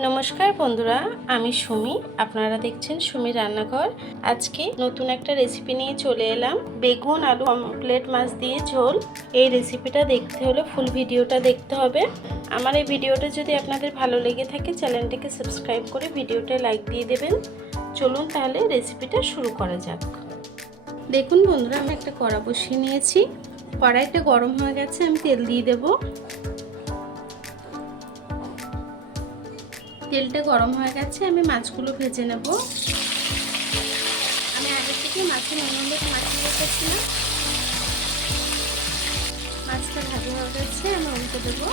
নমস্কার বন্ধুরা, আমি সুমি। আপনারা দেখছেন সুমি রান্নাঘর। আজকে নতুন একটা রেসিপি নিয়ে চলে এলাম। বেগুন আলু পমফ্রেট মাছ দিয়ে ঝোল। এই রেসিপিটা দেখতে হলে ফুল ভিডিওটা দেখতে হবে। আমার এই ভিডিওটা যদি আপনাদের ভালো লেগে থাকে চ্যানেলটিকে সাবস্ক্রাইব করে ভিডিওটা লাইক দিয়ে দেবেন। চলুন তাহলে রেসিপিটা শুরু করা যাক। দেখুন বন্ধুরা, আমি একটা কড়া বসিয়ে নিয়েছি। কড়াইটা গরম হয়ে গেছে, আমি তেল দিয়ে দেবো। তেলটা গরম হয়ে গেছে, আমি মাছগুলো ভেজে নেব। আমি আগে থেকে মাছে নুন হলুদ মাখিয়ে রেখেছিলাম। মাছটা ভাজা হয়ে গেছে, আমি উল্টে দেবো।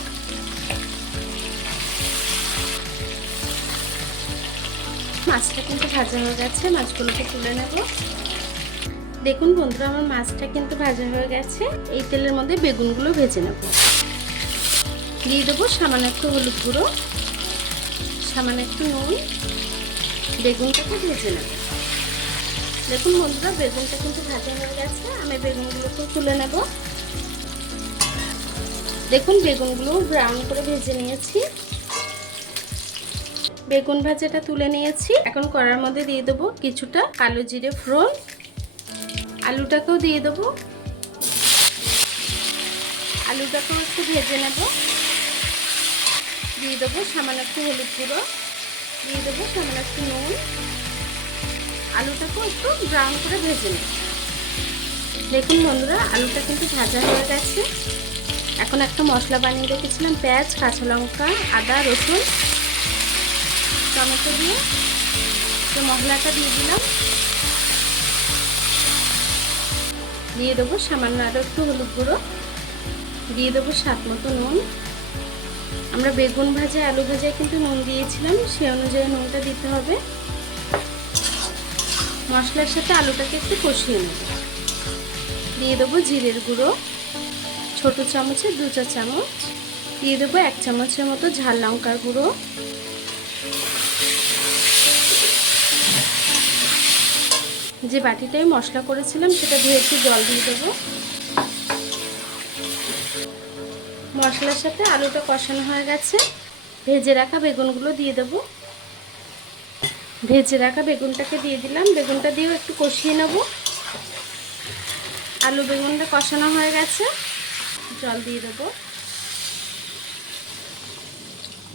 মাছটা কিন্তু ভাজা হয়ে গেছে, মাছগুলোকে তুলে নেব। দেখুন বন্ধুরা, আমার মাছটা কিন্তু ভাজা হয়ে গেছে। এই তেলের মধ্যে বেগুনগুলো ভেজে নেব। দিয়ে দেবো সামান্য একটু হলুদ গুঁড়ো, সামান্য একটু নুন। বেগুনটাকে ভেজে নেব। দেখুন বন্ধুরা, বেগুনটা কিন্তু ভাজা হয়ে গেছে, আমি বেগুনগুলোকে তুলে নেব। দেখুন বেগুনগুলো ব্রাউন করে ভেজে নিয়েছি। বেগুন ভাজাটা তুলে নিয়েছি। এখন কড়ার মধ্যে দিয়ে দেবো কিছুটা কালো জিরে ফোড়ন। আলুটাকেও দিয়ে দেবো। আলুটাকেও একটু ভেজে নেব। দিয়ে দেবো সামান্য একটু হলুদ গুঁড়ো, দিয়ে দেবো সামান্য একটু নুন। আলুটাকেও একটু ব্রাউন করে ভেজে নেব। দেখুন বন্ধুরা, আলুটা কিন্তু ভাজা হয়ে গেছে। এখন একটা মশলা বানিয়ে রেখেছিলাম, পেঁয়াজ, কাঁচা লঙ্কা, আদা, রসুন, টমেটো দিয়ে তো মশলাটা দিয়ে দিলাম। দিয়ে দেবো সামান্য আরও একটু হলুদ গুঁড়ো, দিয়ে দেবো স্বাদ মতো নুন। আমরা বেগুন ভাজা আলু ভাজায় কিন্তু নুন দিয়েছিলাম, সে অনুযায়ী নুনটা দিতে হবে। মশলার সাথে আলুটাকে একটু কষিয়ে নেব। দিয়ে দেবো জিরের গুঁড়ো, ছোট চামচে 2 চা চামচ। দিয়ে দেবো 1 চামচের মতো ঝাল লঙ্কার গুঁড়ো। যে বাটিটাই মশলা করেছিলাম সেটা ধুয়ে একটু জল দিয়ে দেবো। মশলার সাথে আলুটা কষানো হয়ে গেছে, ভেজে রাখা বেগুনগুলো দিয়ে দেবো। ভেজে রাখা বেগুনটাকে দিয়ে দিলাম। বেগুনটা দিয়েও একটু কষিয়ে নেব। আলু বেগুনটা কষানো হয়ে গেছে, জল দিয়ে দেবো।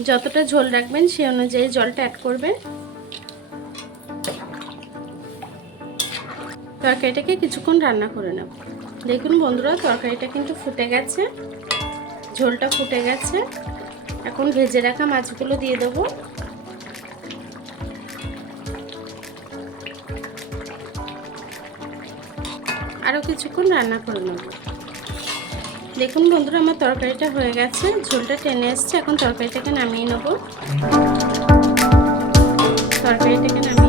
যতটা ঝোল রাখবেন সেই অনুযায়ী জলটা অ্যাড করবেন। তরকারিটাকে কিছুক্ষণ রান্না করে নেব। দেখুন বন্ধুরা, তরকারিটা কিন্তু ফুটে গেছে, ঝোলটা ফুটে গেছে। এখন ভেজে রাখা মাছগুলো দিয়ে দেবো। আরও কিছুক্ষণ রান্না করে নেব। দেখুন বন্ধুরা, আমার তরকারিটা হয়ে গেছে, ঝোলটা টেনে আসছে। এখন তরকারিটাকে নামিয়ে নেব। তরকারিটাকে নামিয়ে